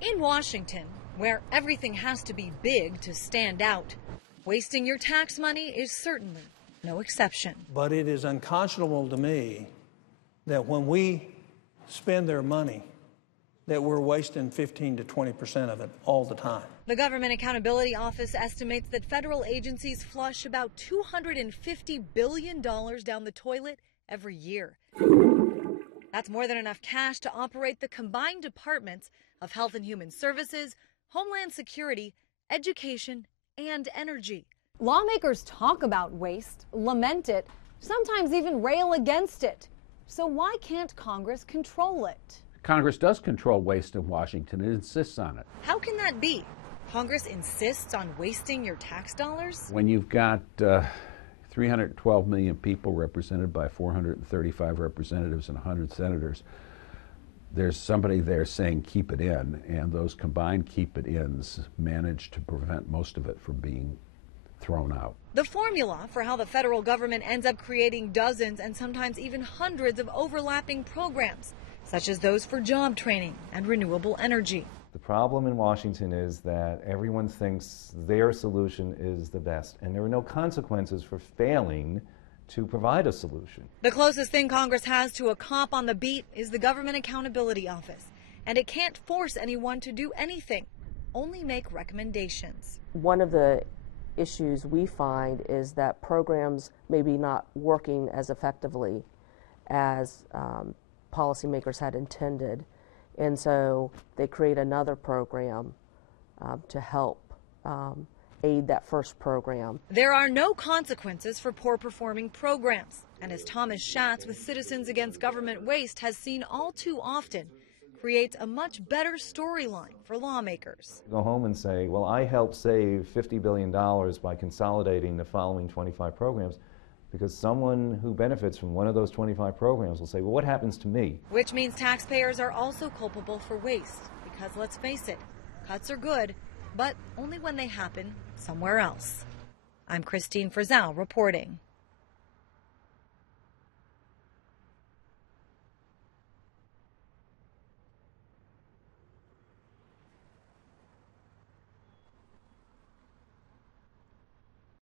In Washington, where everything has to be big to stand out, wasting your tax money is certainly no exception. But it is unconscionable to me that when we spend their money, that we're wasting 15 to 20% of it all the time. The Government Accountability Office estimates that federal agencies flush about $250 billion down the toilet every year. That's more than enough cash to operate the combined departments of Health and Human Services, Homeland Security, Education, and Energy. Lawmakers talk about waste, lament it, sometimes even rail against it. So why can't Congress control it? Congress does control waste in Washington and insists on it. How can that be? Congress insists on wasting your tax dollars? When you've got 312 million people represented by 435 representatives and 100 senators, there's somebody there saying keep it in, and those combined keep it ins manage to prevent most of it from being thrown out. The formula for how the federal government ends up creating dozens and sometimes even hundreds of overlapping programs, such as those for job training and renewable energy. The problem in Washington is that everyone thinks their solution is the best, and there are no consequences for failing to provide a solution. The closest thing Congress has to a cop on the beat is the Government Accountability Office, and it can't force anyone to do anything, only make recommendations. One of the issues we find is that programs may be not working as effectively as policymakers had intended, and so they create another program to help aid that first program. There are no consequences for poor performing programs, and as Thomas Schatz with Citizens Against Government Waste has seen all too often, creates a much better storyline for lawmakers. Go home and say, well, I helped save $50 billion by consolidating the following 25 programs, because someone who benefits from one of those 25 programs will say, well, what happens to me? Which means taxpayers are also culpable for waste, because let's face it, cuts are good, but only when they happen somewhere else. I'm Christine Frizzell reporting.